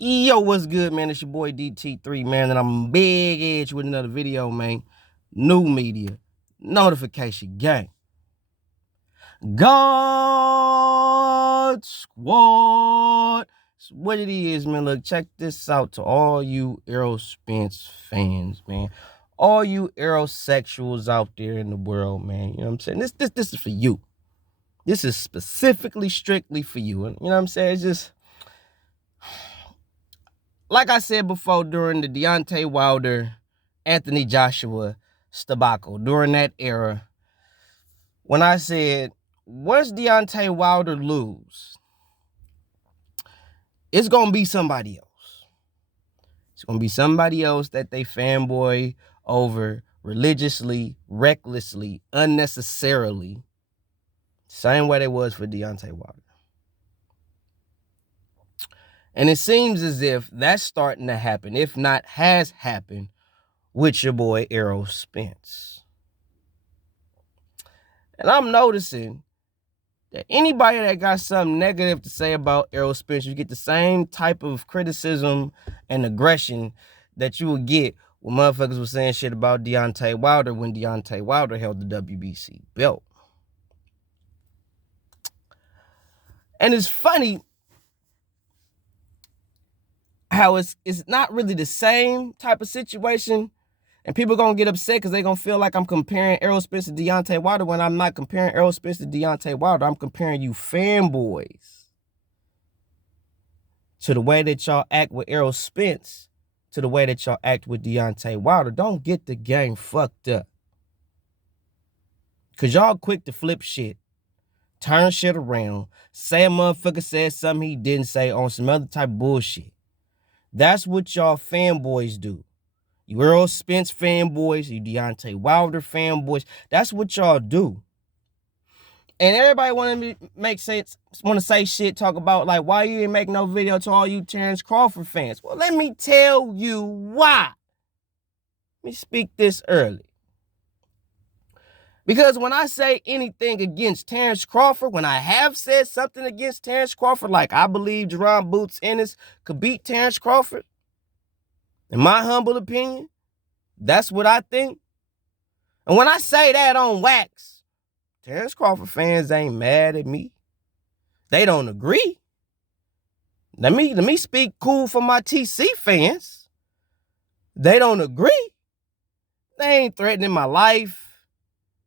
Yo, what's good, man? It's your boy DT3, man, and I'm big edge with another video, man. New media, notification gang. God Squad. It's what it is, man. Look, check this out to all you Errol Spence fans, man. All you aerosexuals out there in the world, man. You know what I'm saying? This is for you. This is specifically, strictly for you. And you know what I'm saying? It's just, like I said before, during the Deontay Wilder, Anthony Joshua debacle, during that era, when I said, once Deontay Wilder lose, it's going to be somebody else. It's going to be somebody else that they fanboy over religiously, recklessly, unnecessarily. Same way they was for Deontay Wilder. And it seems as if that's starting to happen, if not has happened, with your boy Errol Spence. And I'm noticing that anybody that got something negative to say about Errol Spence, you get the same type of criticism and aggression that you would get when motherfuckers was saying shit about Deontay Wilder when Deontay Wilder held the WBC belt. And it's funny how it's not really the same type of situation. And people are going to get upset because they're going to feel like I'm comparing Errol Spence to Deontay Wilder when I'm not comparing Errol Spence to Deontay Wilder. I'm comparing you fanboys to the way that y'all act with Errol Spence to the way that y'all act with Deontay Wilder. Don't get the game fucked up. Because y'all quick to flip shit, turn shit around, say a motherfucker said something he didn't say on some other type of bullshit. That's what y'all fanboys do. You Errol Spence fanboys, you Deontay Wilder fanboys. That's what y'all do. And everybody want to say shit, talk about like why you didn't make no video to all you Terence Crawford fans. Well, let me tell you why. Let me speak this early. Because when I say anything against Terence Crawford, when I have said something against Terence Crawford, like I believe Jerron Boots Ennis could beat Terence Crawford, in my humble opinion, that's what I think. And when I say that on wax, Terence Crawford fans ain't mad at me. They don't agree. Let me speak cool for my TC fans. They don't agree. They ain't threatening my life.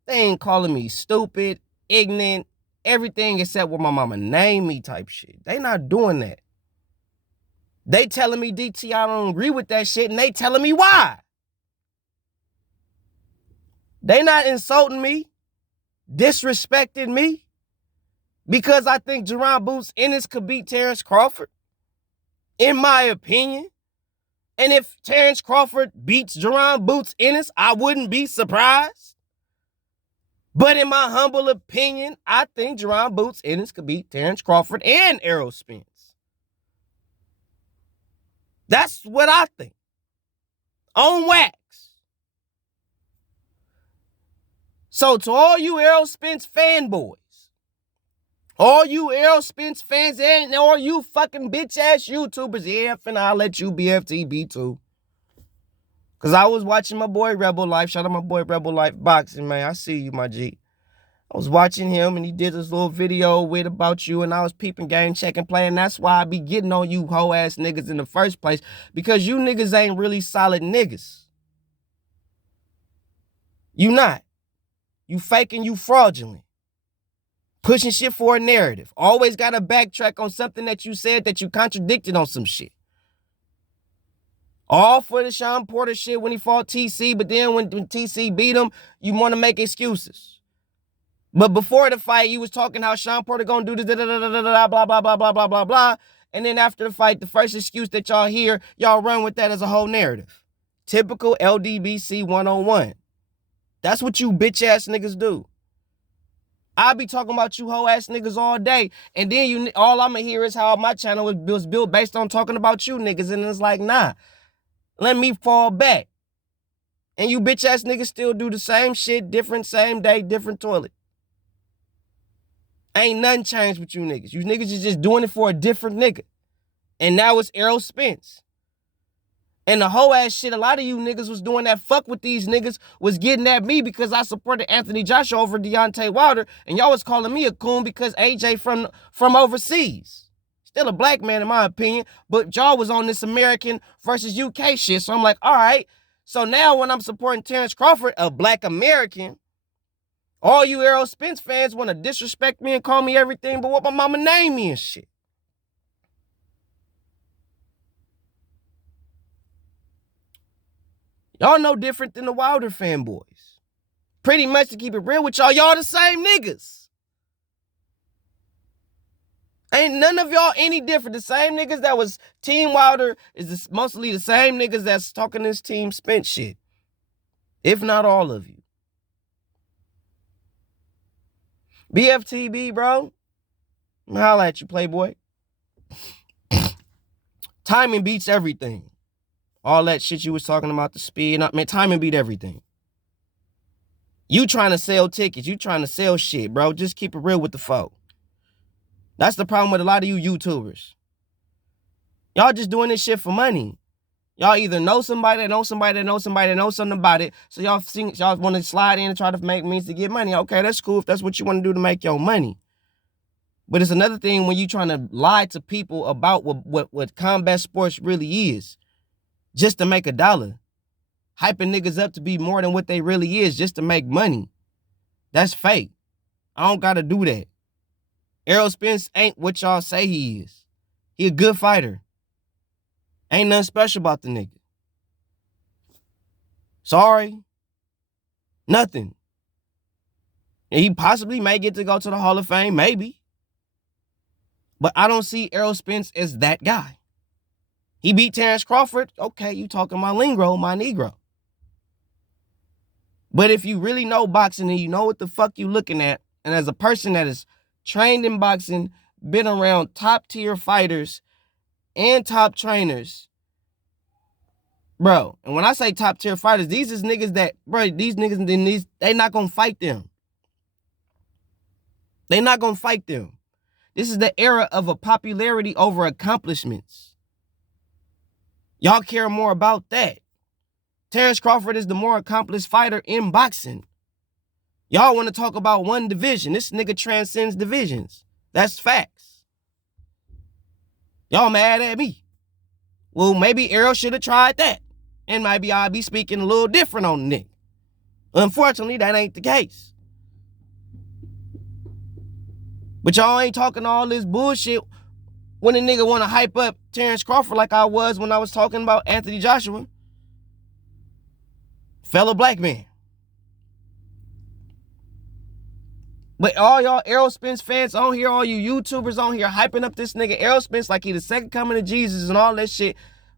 They ain't calling me stupid, ignorant, everything except what my mama named me type shit. They not doing that. They telling me, DT, I don't agree with that shit, and they telling me why. They not insulting me, disrespecting me, because I think Jerron Boots Ennis could beat Terence Crawford, in my opinion. And if Terence Crawford beats Jerron Boots Ennis, I wouldn't be surprised. But in my humble opinion, I think Jerron Boots Ennis could beat Terence Crawford and Errol Spence. That's what I think. On wax. So to all you Errol Spence fanboys, all you Errol Spence fans, and all you fucking bitch-ass YouTubers, yeah, I'll let you BFTB too. Because I was watching my boy Rebel Life. Shout out my boy Rebel Life Boxing, man. I see you, my G. I was watching him, and he did this little video with about you, and I was peeping game, checking, playing. That's why I be getting on you hoe-ass niggas in the first place, because you niggas ain't really solid niggas. You not. You faking, you fraudulent. Pushing shit for a narrative. Always got to backtrack on something that you said that you contradicted on some shit. All for the Sean Porter shit when he fought TC, but then when TC beat him, you want to make excuses. But before the fight, you was talking how Sean Porter gonna do this, blah, blah, blah, blah, blah, blah, blah, blah. And then after the fight, the first excuse that y'all hear, y'all run with that as a whole narrative. Typical LDBC 101. That's what you bitch-ass niggas do. I be talking about you hoe-ass niggas all day, and then all I'ma hear is how my channel was built based on talking about you niggas, and it's like, nah, let me fall back. And you bitch-ass niggas still do the same shit, different, same day, different toilet. Ain't nothing changed with you niggas. You niggas is just doing it for a different nigga. And now it's Errol Spence. And the whole ass shit a lot of you niggas was doing that fuck with these niggas was getting at me because I supported Anthony Joshua over Deontay Wilder, and y'all was calling me a coon because AJ from overseas. Still a black man in my opinion, but y'all was on this American versus UK shit. So I'm like, all right. So now when I'm supporting Terence Crawford, a black American, all you Errol Spence fans want to disrespect me and call me everything but what my mama named me and shit. Y'all no different than the Wilder fanboys. Pretty much, to keep it real with y'all the same niggas. Ain't none of y'all any different. The same niggas that was Team Wilder is mostly the same niggas that's talking this Team Spence shit. If not all of you. BFTB, bro. Holla at you, Playboy. Timing beats everything. All that shit you was talking about, the speed. Man, timing beat everything. You trying to sell tickets. You trying to sell shit, bro. Just keep it real with the folk. That's the problem with a lot of you YouTubers. Y'all just doing this shit for money. Y'all either know somebody that knows somebody that knows somebody that knows something about it, so y'all want to slide in and try to make means to get money. Okay, that's cool if that's what you want to do to make your money. But it's another thing when you trying to lie to people about what combat sports really is, just to make $1. Hyping niggas up to be more than what they really is just to make money. That's fake. I don't gotta do that. Errol Spence ain't what y'all say he is. He a good fighter. Ain't nothing special about the nigga. Sorry. Nothing. And he possibly may get to go to the Hall of Fame, maybe. But I don't see Errol Spence as that guy. He beat Terence Crawford. Okay, you talking my lingo, my Negro. But if you really know boxing and you know what the fuck you looking at, and as a person that is trained in boxing, been around top tier fighters and top trainers, bro, and when I say top tier fighters, these is niggas that, bro, these niggas, they not gonna fight them. They not gonna fight them. This is the era of a popularity over accomplishments. Y'all care more about that. Terence Crawford is the more accomplished fighter in boxing. Y'all want to talk about one division. This nigga transcends divisions. That's facts. Y'all mad at me. Well, maybe Errol should have tried that. And maybe I'll be speaking a little different on the nigga. Unfortunately, that ain't the case. But y'all ain't talking all this bullshit when a nigga want to hype up Terence Crawford like I was when I was talking about Anthony Joshua. Fellow black man. But all y'all Errol Spence fans on here, all you YouTubers on here hyping up this nigga Errol Spence like he the second coming of Jesus and all that shit.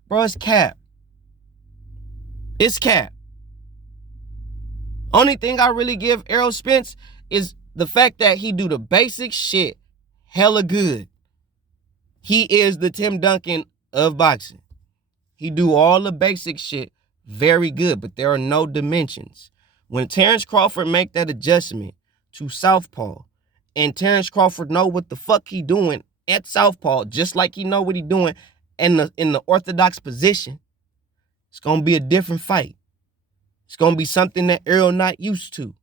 Bro, it's cap. It's cap. Only thing I really give Errol Spence is the fact that he do the basic shit hella good. He is the Tim Duncan of boxing. He do all the basic shit very good, but there are no dimensions. When Terence Crawford make that adjustment to southpaw, and Terence Crawford know what the fuck he doing at southpaw, just like he know what he doing in the orthodox position, it's gonna be a different fight. It's gonna be something that Errol not used to.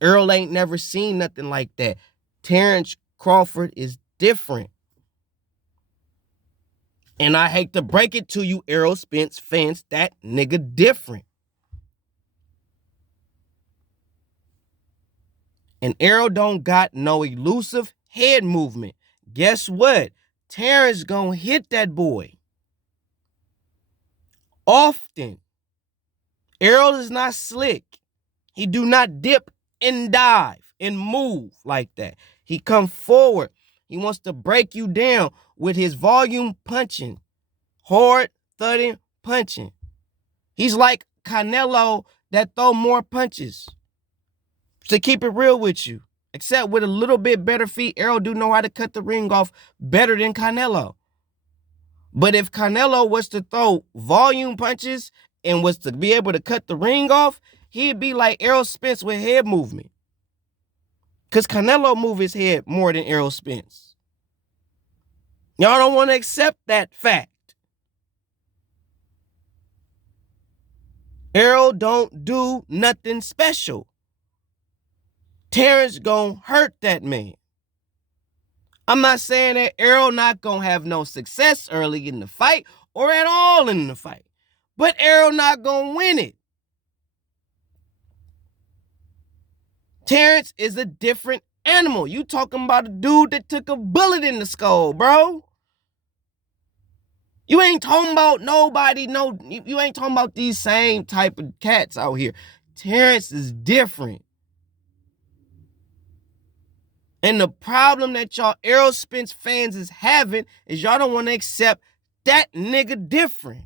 Errol ain't never seen nothing like that. Terence Crawford is different. And I hate to break it to you, Errol Spence fans, that nigga different. And Errol don't got no elusive head movement. Guess what? Terence gonna hit that boy. Often. Errol is not slick. He do not dip and dive and move like that. He come forward. He wants to break you down with his volume punching. Hard, thudding, punching. He's like Canelo that throw more punches. To keep it real with you. Except with a little bit better feet, Errol do know how to cut the ring off better than Canelo. But if Canelo was to throw volume punches and was to be able to cut the ring off, he'd be like Errol Spence with head movement. Because Canelo move his head more than Errol Spence. Y'all don't want to accept that fact. Errol don't do nothing special. Terence gonna hurt that man. I'm not saying that Errol not gonna have no success early in the fight or at all in the fight, but Errol not gonna win it. Terence is a different animal. You talking about a dude that took a bullet in the skull, bro. You ain't talking about nobody, you ain't talking about these same type of cats out here. Terence is different. And the problem that y'all Errol Spence fans is having is y'all don't want to accept that nigga different.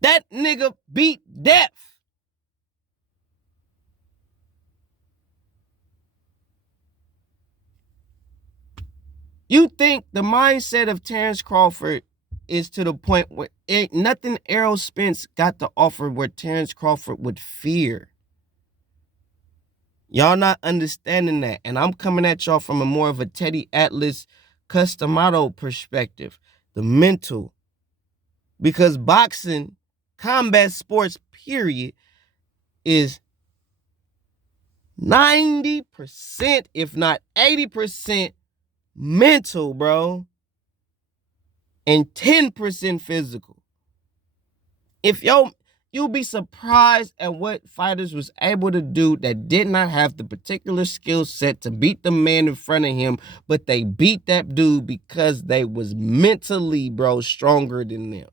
That nigga beat death. You think the mindset of Terence Crawford is to the point where ain't nothing Errol Spence got to offer where Terence Crawford would fear. Y'all not understanding that. And I'm coming at y'all from a more of a Teddy Atlas Customato perspective. The mental. Because boxing, combat sports, period, is 90%, if not 80%, mental, bro. And 10% physical. If you'll be surprised at what fighters was able to do that did not have the particular skill set to beat the man in front of him, but they beat that dude because they was mentally, bro, stronger than them.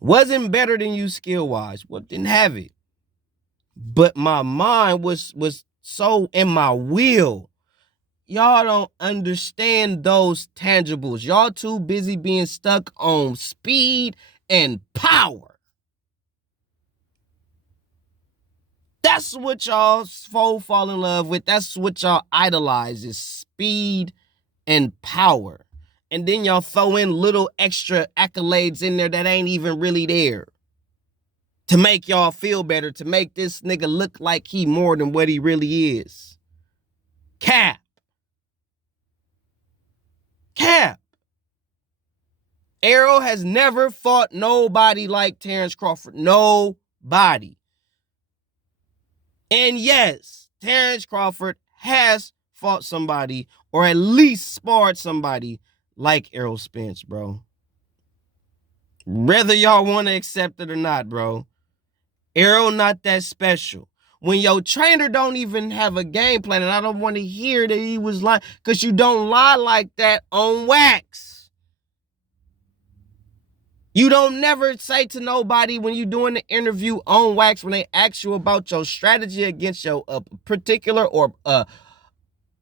Wasn't better than you skill-wise. Well, didn't have it. But my mind was so in my will. Y'all don't understand those tangibles. Y'all too busy being stuck on speed and power. That's what y'all fall in love with. That's what y'all idolize is speed and power. And then y'all throw in little extra accolades in there that ain't even really there. To make y'all feel better, to make this nigga look like he more than what he really is. Cap. Errol has never fought nobody like Terence Crawford. Nobody. And yes, Terence Crawford has fought somebody or at least sparred somebody like Errol Spence, bro. Whether y'all want to accept it or not, bro. Errol not that special. When your trainer don't even have a game plan, and I don't want to hear that he was lying, because you don't lie like that on wax. You don't never say to nobody when you doing the interview on wax, when they ask you about your strategy against your particular or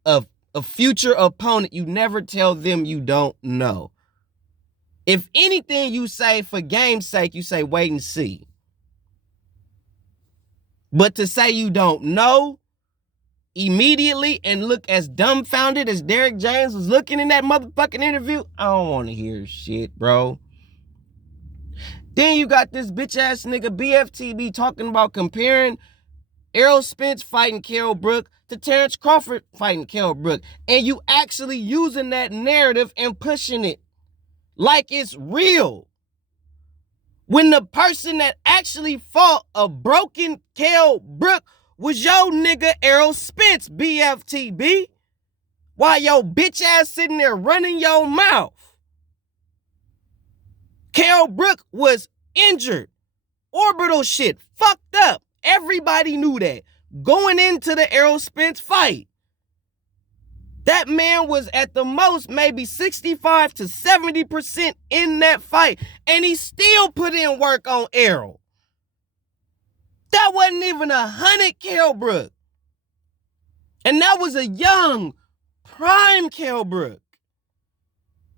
a future opponent, you never tell them you don't know. If anything you say for game's sake, you say wait and see. But to say you don't know immediately and look as dumbfounded as Derrick James was looking in that motherfucking interview, I don't want to hear shit, bro. Then you got this bitch ass nigga BFTB talking about comparing Errol Spence fighting Kell Brook to Terence Crawford fighting Kell Brook. And you actually using that narrative and pushing it like it's real. When the person that actually fought a broken Kell Brook was your nigga Errol Spence, BFTB. While your bitch ass sitting there running your mouth. Kell Brook was injured. Orbital shit. Fucked up. Everybody knew that. Going into the Errol Spence fight. That man was at the most maybe 65 to 70% in that fight. And he still put in work on Errol. That wasn't even 100 Kell Brook. And that was a young, prime Kell Brook.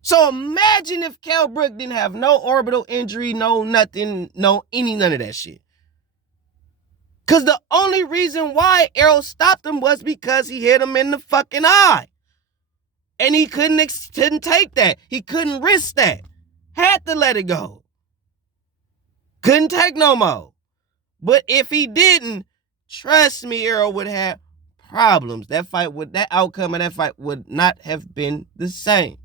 So imagine if Kell Brook didn't have no orbital injury, no nothing, none of that shit. Because the only reason why Errol stopped him was because he hit him in the fucking eye. And he couldn't take that. He couldn't risk that. Had to let it go. Couldn't take no more. But if he didn't, trust me, Errol would have problems. That outcome of that fight would not have been the same.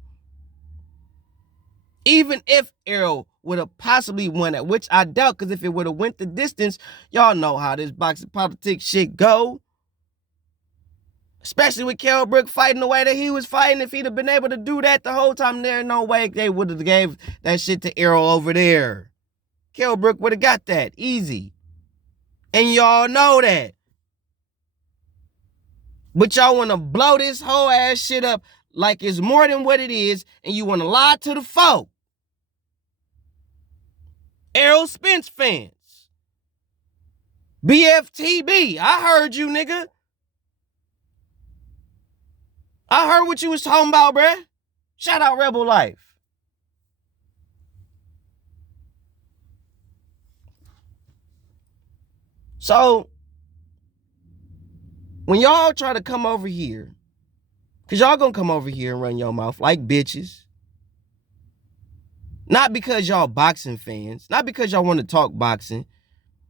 Even if Errol would have possibly won it, which I doubt, because if it would have went the distance, y'all know how this boxing politics shit go. Especially with Kell Brook fighting the way that he was fighting. If he'd have been able to do that the whole time, there's no way they would have gave that shit to Errol over there. Kell Brook would have got that easy. And y'all know that. But y'all want to blow this whole ass shit up like it's more than what it is, and you want to lie to the folk. Errol Spence fans. BFTB, I heard you, nigga. I heard what you was talking about, bruh. Shout out Rebel Life. So, when y'all try to come over here, because y'all gonna come over here and run your mouth like bitches. Not because y'all boxing fans, not because y'all want to talk boxing,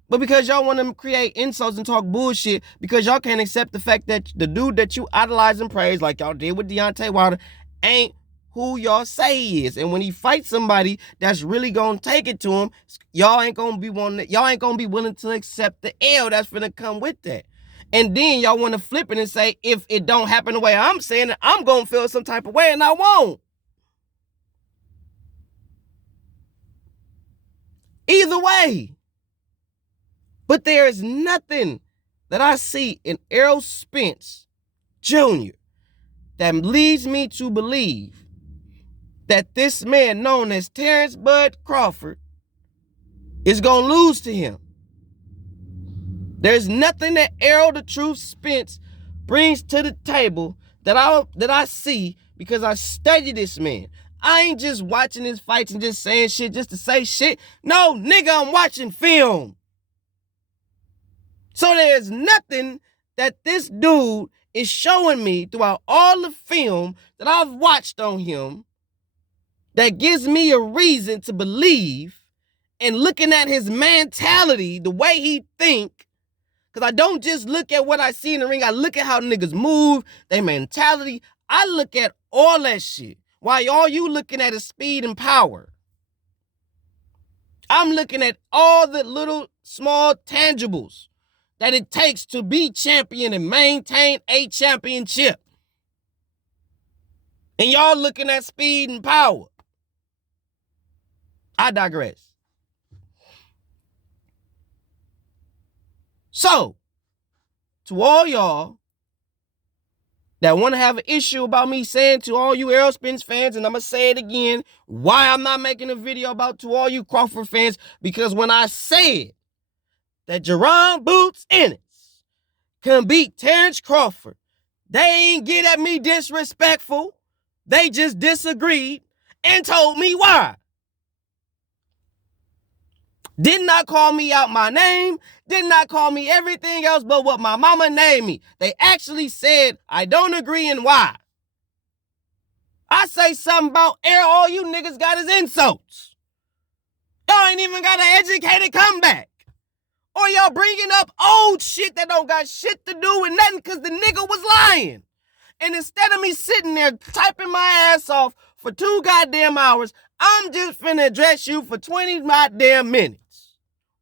but because y'all want to create insults and talk bullshit because y'all can't accept the fact that the dude that you idolize and praise, like y'all did with Deontay Wilder, ain't who y'all say he is. And when he fights somebody that's really gonna take it to him, y'all ain't gonna be willing to accept the L that's gonna come with that. And then y'all want to flip it and say, if it don't happen the way I'm saying it, I'm gonna feel some type of way, and I won't. Either way. But there is nothing that I see in Errol Spence Jr. that leads me to believe that this man known as Terence Bud Crawford is going to lose to him. There's nothing that Errol the Truth Spence brings to the table that I see because I study this man. I ain't just watching his fights and just saying shit just to say shit. No, nigga, I'm watching film. So there's nothing that this dude is showing me throughout all the film that I've watched on him that gives me a reason to believe, and looking at his mentality, the way he think, because I don't just look at what I see in the ring, I look at how niggas move, their mentality. I look at all that shit. While all you looking at is speed and power. I'm looking at all the little small tangibles that it takes to be champion and maintain a championship. And y'all looking at speed and power. I digress. So, to all y'all that want to have an issue about me saying to all you Errol Spence fans, and I'm going to say it again, why I'm not making a video about to all you Crawford fans, because when I said that Jerron Boots Ennis can beat Terence Crawford, they ain't get at me disrespectful. They just disagreed and told me why. Did not call me out my name, did not call me everything else but what my mama named me. They actually said, I don't agree and why. I say something about Errol, all you niggas got is insults. Y'all ain't even got an educated comeback. Or y'all bringing up old shit that don't got shit to do with nothing because the nigga was lying. And instead of me sitting there typing my ass off for 2 goddamn hours, I'm just finna address you for 20 goddamn minutes.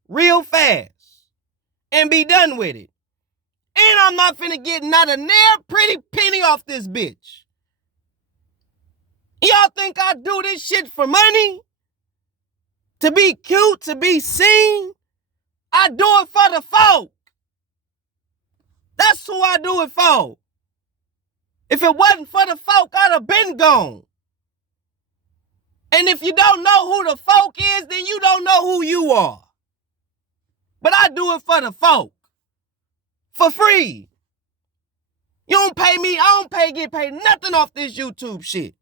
Real fast. And be done with it. And I'm not finna get not a near pretty penny off this bitch. Y'all think I do this shit for money? To be cute, to be seen? I do it for the folk. That's who I do it for. If it wasn't for the folk, I'd have been gone. And if you don't know who the folk is, then you don't know who you are. But I do it for the folk. For free. You don't pay me, I don't get paid nothing off this YouTube shit.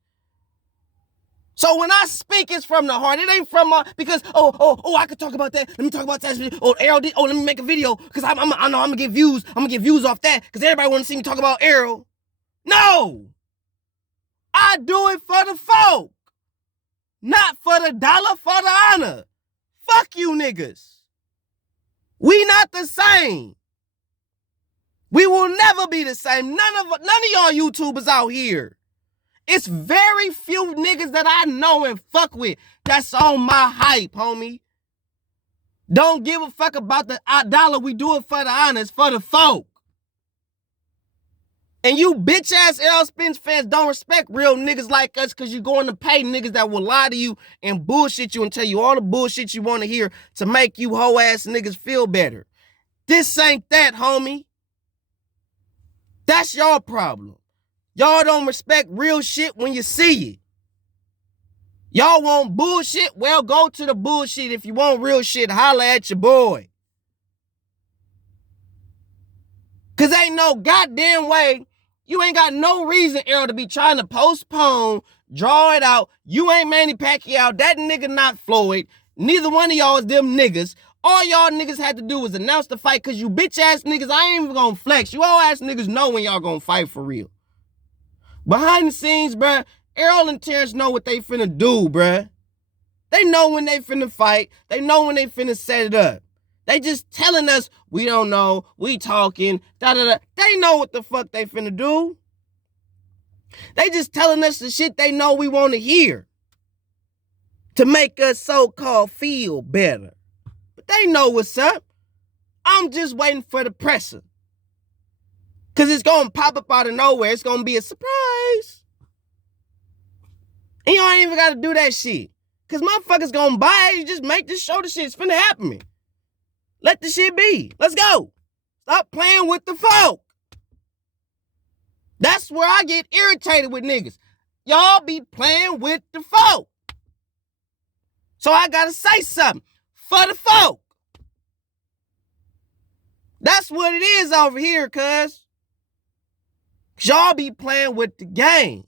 So when I speak, it's from the heart. It ain't from my, because, I could talk about that. Let me talk about that. Oh, Errol did, let me make a video, because I know I'm going to get views. I'm going to get views off that, because everybody want to see me talk about Errol. No. I do it for the folk. Not for the dollar, for the honor. Fuck you niggas. We not the same. We will never be the same. None of y'all YouTubers out here. It's very few niggas that I know and fuck with that's on my hype, homie. Don't give a fuck about the dollar. We do it for the honest, for the folk. And you bitch ass Errol Spence fans don't respect real niggas like us because you're going to pay niggas that will lie to you and bullshit you and tell you all the bullshit you want to hear to make you hoe ass niggas feel better. This ain't that, homie. That's your problem. Y'all don't respect real shit when you see it. Y'all want bullshit? Well, go to the bullshit. If you want real shit, holla at your boy. Because ain't no goddamn way. You ain't got no reason, Errol, to be trying to postpone, draw it out. You ain't Manny Pacquiao. That nigga not Floyd. Neither one of y'all is them niggas. All y'all niggas had to do was announce the fight because you bitch ass niggas, I ain't even gonna flex. You all ass niggas know when y'all gonna fight for real. Behind the scenes, bruh, Errol and Terence know what they finna do, bruh. They know when they finna fight. They know when they finna set it up. They just telling us, we don't know, we talking, da-da-da. They know what the fuck they finna do. They just telling us the shit they know we want to hear to make us so-called feel better. But they know what's up. I'm just waiting for the presser. Because it's going to pop up out of nowhere. It's going to be a surprise. And y'all ain't even got to do that shit. Because motherfuckers going to buy it. You just make this show the shit. It's finna happen to me. Let the shit be. Let's go. Stop playing with the folk. That's where I get irritated with niggas. Y'all be playing with the folk. So I got to say something for the folk. That's what it is over here, cuz. Y'all be playing with the game.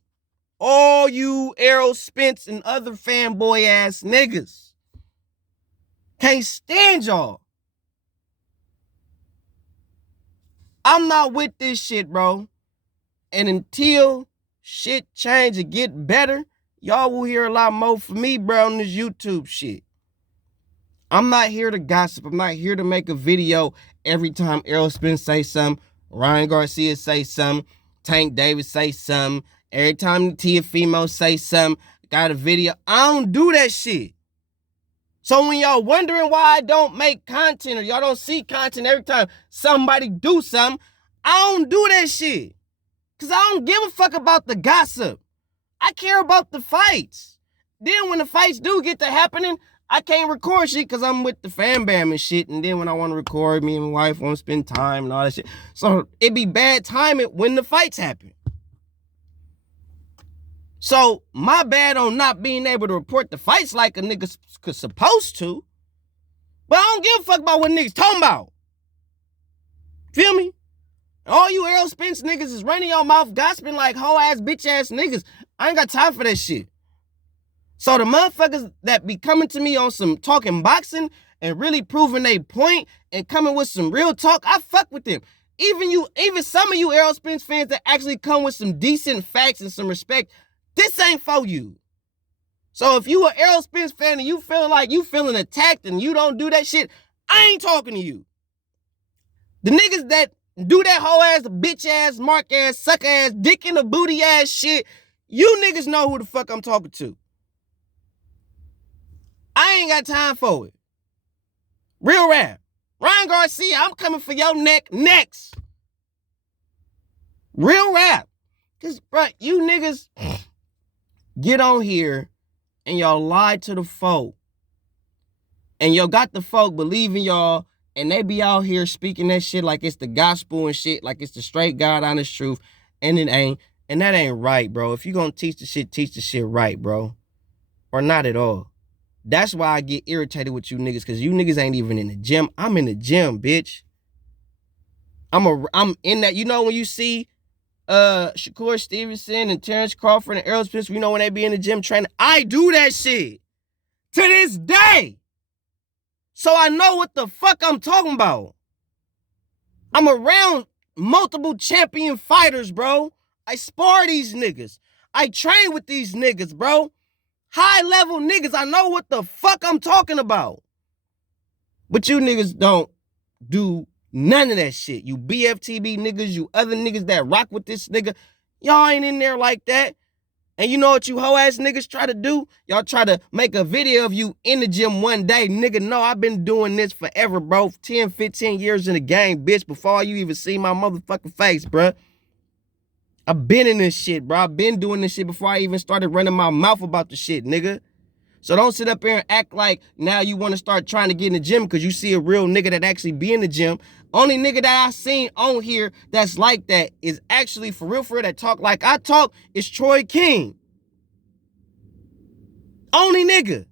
All you Errol Spence and other fanboy ass niggas. Can't stand y'all. I'm not with this shit, bro. And until shit change and get better, y'all will hear a lot more from me, bro, on this YouTube shit. I'm not here to gossip. I'm not here to make a video every time Errol Spence say something, Ryan Garcia say something, Tank Davis say something, every time Tiafimo say something, got a video. I don't do that shit. So when y'all wondering why I don't make content or y'all don't see content every time somebody do something, I don't do that shit. Because I don't give a fuck about the gossip. I care about the fights. Then when the fights do get to happening, I can't record shit because I'm with the fan bam and shit. And then when I want to record, me and my wife want to spend time and all that shit. So it be bad timing when the fights happen. So my bad on not being able to report the fights like a nigga supposed to. But I don't give a fuck about what niggas talking about. Feel me? All you Errol Spence niggas is running your mouth gossiping like hoe ass bitch ass niggas. I ain't got time for that shit. So the motherfuckers that be coming to me on some talking boxing and really proving they point and coming with some real talk, I fuck with them. Even some of you Errol Spence fans that actually come with some decent facts and some respect, this ain't for you. So if you an Errol Spence fan and you feeling like you feeling attacked and you don't do that shit, I ain't talking to you. The niggas that do that whole ass, bitch ass, mark ass, suck ass, dick in the booty ass shit, you niggas know who the fuck I'm talking to. I ain't got time for it. Real rap. Ryan Garcia, I'm coming for your neck next. Real rap. Because, bro, you niggas get on here and y'all lie to the folk. And y'all got the folk believing y'all and they be out here speaking that shit like it's the gospel and shit, like it's the straight God honest truth. And it ain't. And that ain't right, bro. If you gonna teach the shit right, bro. Or not at all. That's why I get irritated with you niggas, because you niggas ain't even in the gym. I'm in the gym, bitch. I'm in that. You know when you see Shakur Stevenson and Terence Crawford and Errol Spence, you know when they be in the gym training, I do that shit to this day. So I know what the fuck I'm talking about. I'm around multiple champion fighters, bro. I spar these niggas. I train with these niggas, bro. High level niggas. I know what the fuck I'm talking about. But you niggas don't do None of that shit. You BFTB niggas, you other niggas that rock with this nigga, y'all ain't in there like that. And you know what you hoe ass niggas try to do? Y'all try to make a video of you in the gym one day. Nigga, no, I've been doing this forever, bro. 10, 15 years in the game, bitch, before you even see my motherfucking face, bruh. I've been in this shit, bro. I've been doing this shit before I even started running my mouth about the shit, nigga. So don't sit up here and act like now you want to start trying to get in the gym because you see a real nigga that actually be in the gym. Only nigga that I seen on here that's like that is actually for real that talk like I talk is Troy King. Only nigga.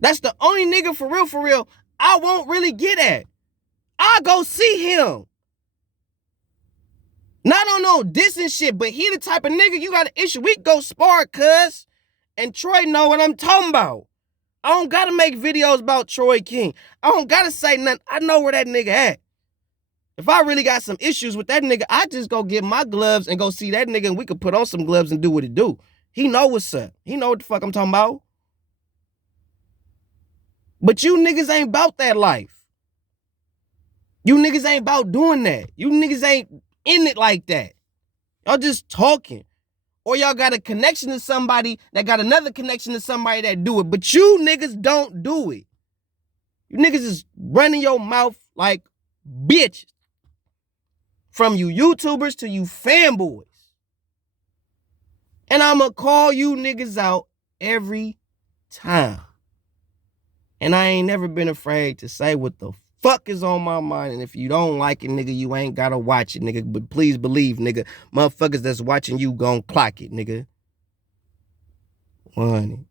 That's the only nigga for real I won't really get at. I'll go see him. Not on no dissing shit, but he the type of nigga you got an issue. We go spar, cuz. And Troy know what I'm talking about. I don't gotta make videos about Troy King. I don't gotta say nothing. I know where that nigga at. If I really got some issues with that nigga, I just go get my gloves and go see that nigga and we could put on some gloves and do what it do. He know what's up. He know what the fuck I'm talking about. But you niggas ain't about that life. You niggas ain't about doing that. You niggas ain't in it like that. Y'all just talking. Or y'all got a connection to somebody that got another connection to somebody that do it. But you niggas don't do it. You niggas is running your mouth like bitches. From you YouTubers to you fanboys. And I'ma call you niggas out every time. And I ain't never been afraid to say what the fuck is on my mind. And if you don't like it, nigga, you ain't gotta watch it, nigga. But please believe, nigga, motherfuckers that's watching you gon' clock it, nigga. 1